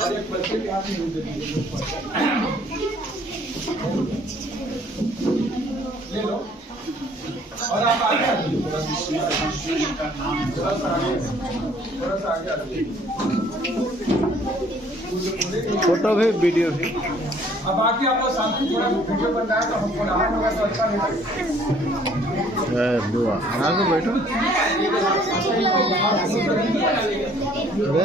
और एक बच्चे के हाथ में ले लो और आप आगे आ जाइए, थोड़ा सा आगे आ जाइए। फोटो भी वीडियो भी। अब आके आप लोग शांति थोड़ा वीडियो बन रहा है तो हमको नहाना होगा तो अच्छा नहीं लगेगा। दुआ आगे बैठो। अरे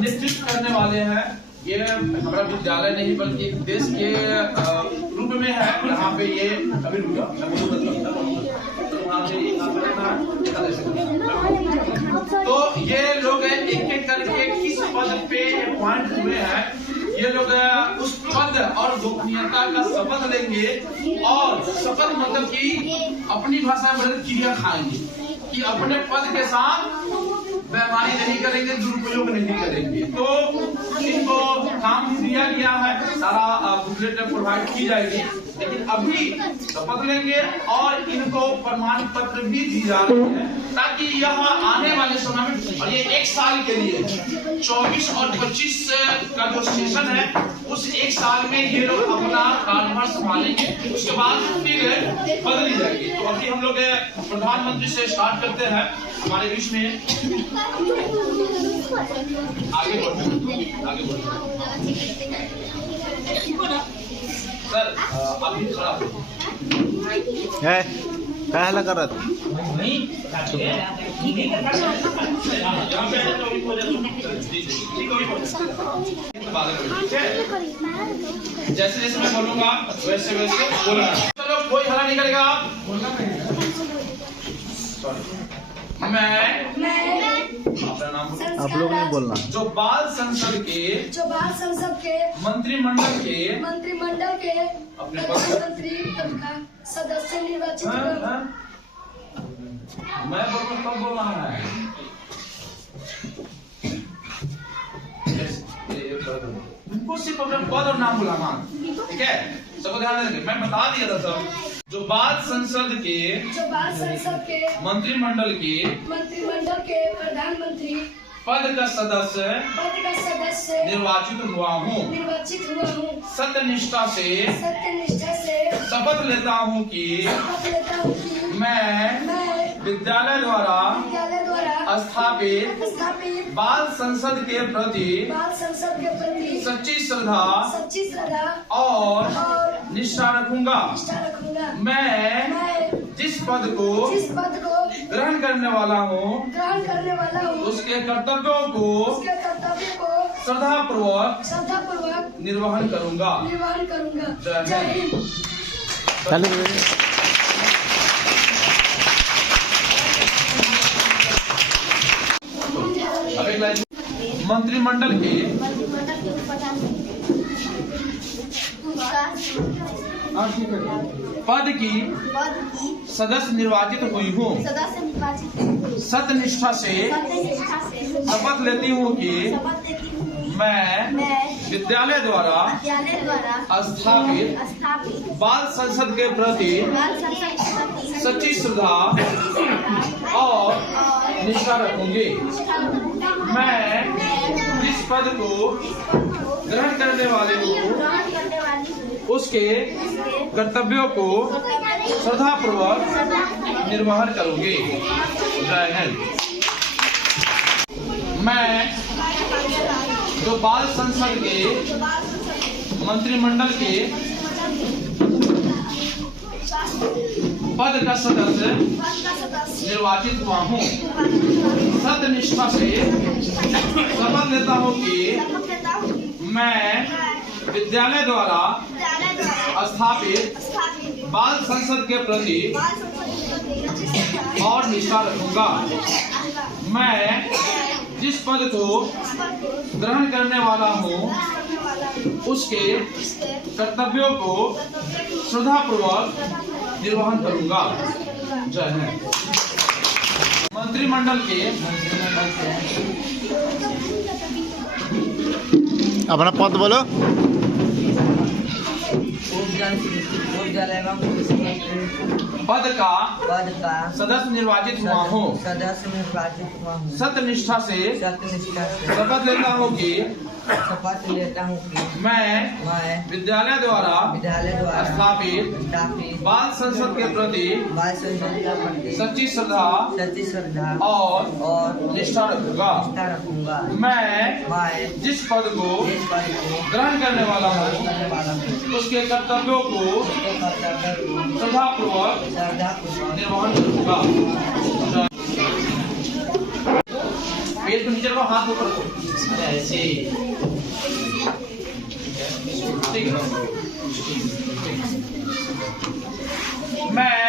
नेतृत्व करने वाले हैं। ये हमारा विद्यालय नहीं बल्कि देश के रूप में है। यहाँ पे ये अभी तो ये लोग एक एक करके किस पद पे अपॉइंट हुए हैं। ये लोग उस पद और गोपनीयता का शपथ लेंगे और शपथ मतलब कि अपनी भाषा में क्रिया खाएंगे कि अपने पद के साथ बेईमानी नहीं करेंगे, दुरुपयोग नहीं करेंगे। तो इनको काम भी दिया गया है, सारा बुकलेट प्रोवाइड की जाएगी। लेकिन अभी शपथ लेंगे और इनको प्रमाण पत्र भी दी जा रही है ताकि यह आने वाले समय में, और ये 1 साल के लिए 24 और 25 का जो सेशन है उस 1 साल में ये लोग अपना कार्यभार संभालेंगे। उसके बाद फिर बदली जाएगी। तो अभी हम लोग प्रधानमंत्री से स्टार्ट करते हैं। हमारे बीच में आगे बढ़ो सर, अभी खड़ा है क्या लग रहा था? जैसे जैसे मैं बोलूंगा वैसे वैसे बोलना। चलो कोई हल्ला नहीं करेगा। आप मैं अपना नाम आप लोग ने बोलना। जो बाल संसद के मंत्रिमंडल के अपने मंत्री तथा सदस्य निर्वाचित हुए। मैं बोलूँ कब बोलना है? उनको सिर्फ अपना पद और नाम बुलाना, ठीक है? सबको ध्यान देंगे। मैं बता दिया था सब। जो बाल संसद के मंत्रिमंडल के प्रधानमंत्री पद का सदस्य निर्वाचित हुआ हूँ। सत्यनिष्ठा से शपथ लेता हूँ कि मैं विद्यालय द्वारा स्थापित बाल संसद के प्रति सच्ची श्रद्धा और निष्ठा रखूंगा। मैं जिस पद को ग्रहण करने वाला हूँ उसके कर्तव्यों को श्रद्धापूर्वक निर्वहन करूंगा। जय हिंद। मंत्रिमंडल के पद की सदस्य निर्वाचित हुई हूँ। सत्यनिष्ठा से शपथ लेती हूँ कि मैं विद्यालय द्वारा स्थापित बाल संसद के प्रति सच्ची श्रद्धा और निष्ठा रखूंगी। मैं जिस पद को ग्रहण करने वाले हूँ उसके कर्तव्यों को श्रद्धापूर्वक निर्वहन करूंगी। जय हिंद। मैं जो बाल संसद के मंत्रिमंडल के पद का सदस्य निर्वाचित हुआ हूँ। सत्यनिष्ठा से शपथ लेता हूँ कि मैं विद्यालय द्वारा स्थापित बाल संसद के प्रति और निष्ठा रखूंगा। मैं जिस पद को ग्रहण करने वाला हूँ उसके कर्तव्यों को श्रद्धापूर्वक निर्वहन करूंगा। जय हिंद। मंत्रिमंडल के अपना पद बोलो। पद का सदस्य निर्वाचित हुआ हूँ। सत्यनिष्ठा से शपथ लेता हूँ कि मैं विद्यालय द्वारा स्थापित बाल संसद के प्रति सच्ची श्रद्धा और निष्ठा रखूंगा। मैं जिस पद को ग्रहण करने वाला हूँ उसके कर्तव्यों को श्रद्धापूर्वक निर्वहन करूंगा। पेट को नीचे रखो, हाथ ऊपर रखो, ऐसे। ठीक है। मैं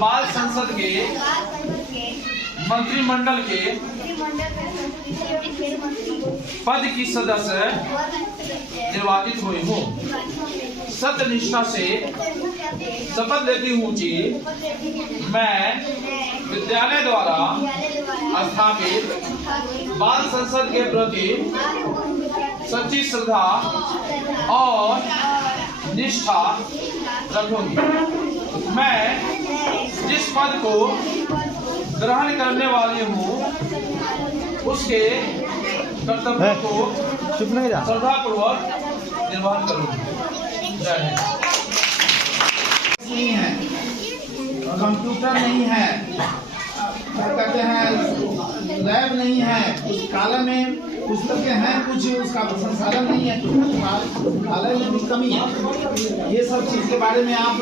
बाल संसद के मंत्रिमंडल के पद की सदस्य निर्वाचित हुई हूँ। सत्यनिष्ठा से शपथ लेती हूँ कि मैं विद्यालय द्वारा स्थापित बाल संसद के प्रति सच्ची श्रद्धा और निष्ठा रखूंगी। मैं जिस पद को ग्रहण करने वाली हूँ उसके कर्तव्यों को श्रद्धापूर्वक निर्वहन करूंगी। जय हिंद। नहीं है, कंप्यूटर नहीं है, क्या कहते हैं, लैब नहीं है, उस काला में पुस्तकें हैं कुछ, उसका संसाधन नहीं है, तो काला में भी कमी है। ये सब चीज के बारे में आप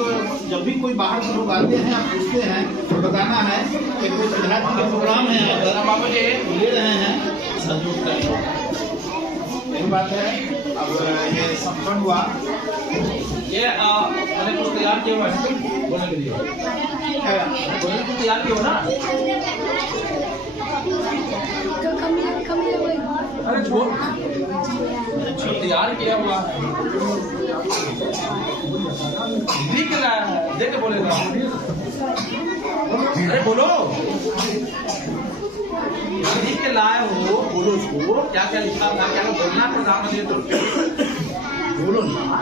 जब भी कोई बाहर से लोग आते हैं, आप पूछते हैं तो बताना है कि कोई विद्यार्थी का प्रोग्राम है, अगर बाबू जी ले रहे हैं सहयोग करें। यही बात है। अब ये संपन्न हुआ, ये मैंने कुछ तैयार किया हुआ है बोलने के लिए। बोलने को तैयार किया हो ना? अरे बोल, तैयार किया हुआ है, लिख रहा है, देख के बोलेगा। अरे बोलो, लिख के लाए हो, बोलो उसको क्या क्या लिखा था, क्या बोलना प्रधानमंत्री तो बोलो ना।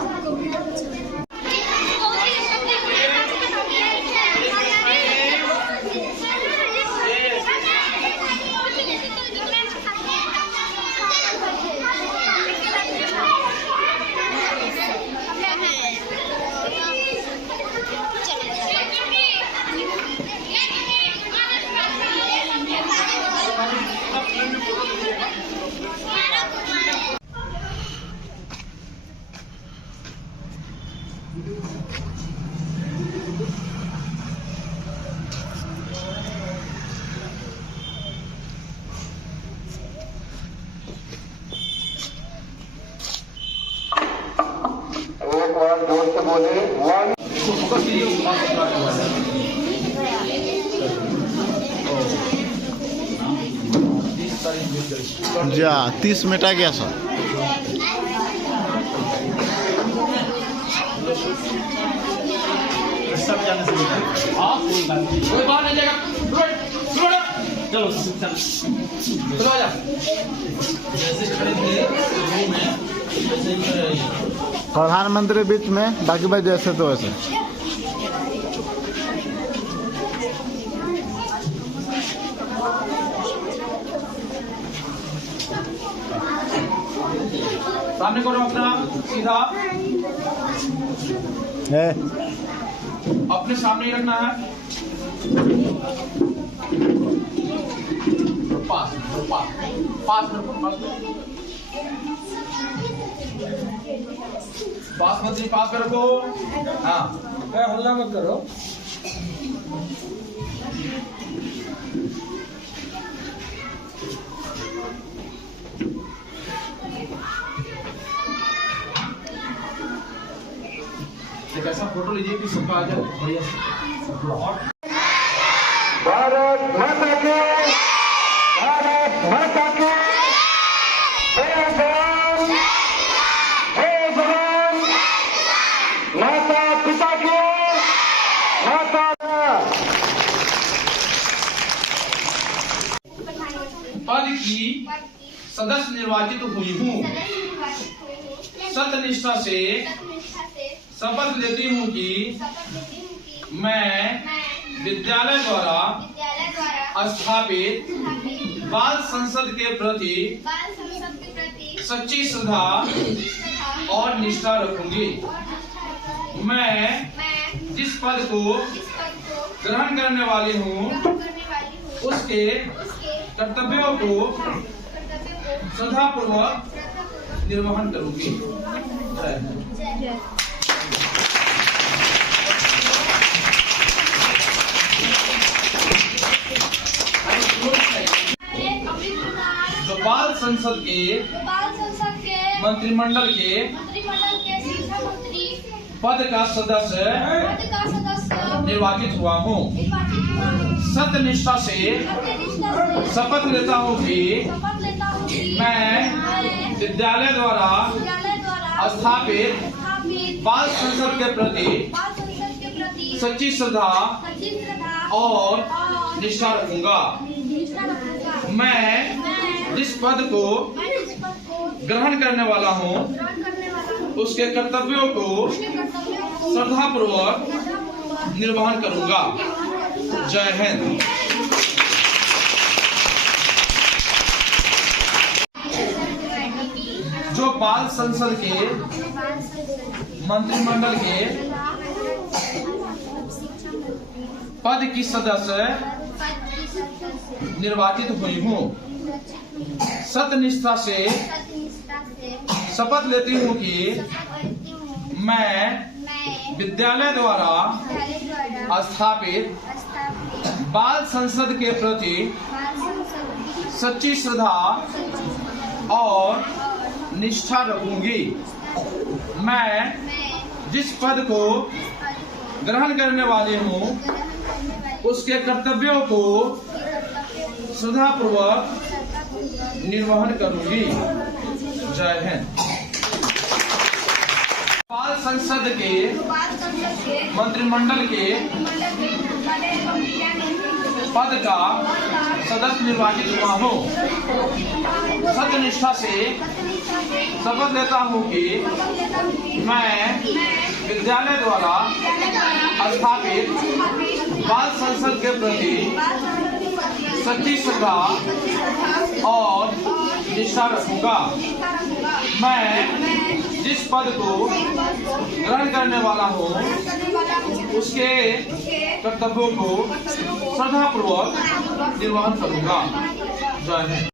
जा 30 मिनट आ गया सर। सब जाने से कोई बात नहीं जाएगा। चलो चलो आ जा। जैसे खड़े थे रूम में वैसे ही खड़े रहिए। प्रधानमंत्री बीच में, बाकी भाई जैसे तो वैसे। सामने करो अपना सीधा, है अपने सामने ही रखना है। पास पास पास रखो, पास मत पास में रखो। हाँ हल्ला मत करो। एक ऐसा फोटो लीजिए कि सबका आ जाए बढ़िया से। भारत माता की, भारत माता की, जय जवान, जय जवान, माता पिता की, माता पद की सदस्य निर्वाचित हुई हूँ। सत्यनिष्ठा से शपथ लेती हूँ कि मैं विद्यालय द्वारा स्थापित बाल संसद के प्रति सच्ची श्रद्धा और निष्ठा रखूंगी। मैं जिस पद को ग्रहण करने वाली हूँ उसके कर्तव्यों को श्रद्धापूर्वक निर्वहन करूंगी। जय हिंद। जो बाल संसद के मंत्रिमंडल के शिक्षा मंत्री पद का सदस्य निर्वाचित हुआ हूँ। सत्यनिष्ठा से शपथ लेता हूँ कि मैं विद्यालय द्वारा स्थापित बाल संसद के प्रति सच्ची श्रद्धा और निष्ठा रखूंगा। मैं जिस पद को ग्रहण करने वाला हूँ उसके कर्तव्यों को श्रद्धापूर्वक निर्वहन करूंगा। जय हिंद। जो बाल संसद के मंत्रिमंडल के पद की सदस्य निर्वाचित हुई हूँ। सत्यनिष्ठा से शपथ लेती हूँ कि मैं विद्यालय द्वारा स्थापित बाल संसद के प्रति सच्ची श्रद्धा और निष्ठा रखूंगी। मैं जिस पद को ग्रहण करने वाली हूँ उसके कर्तव्यों को श्रद्धापूर्वक निर्वहन करूंगी। जय हिंद। बाल संसद के मंत्रिमंडल के पद का सदस्य निर्वाचित हुआ हूँ। सत्यनिष्ठा से शपथ लेता हूँ कि मैं विद्यालय द्वारा स्थापित बाल संसद के प्रति सच्ची श्रद्धा और निष्ठा रखूंगा। मैं जिस पद को ग्रहण करने वाला हूँ उसके कर्तव्यों को श्रद्धापूर्वक निर्वहन करूंगा। जय हिंद।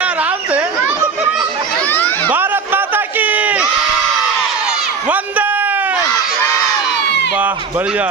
आराम से। भारत माता की वंदे। वाह बढ़िया।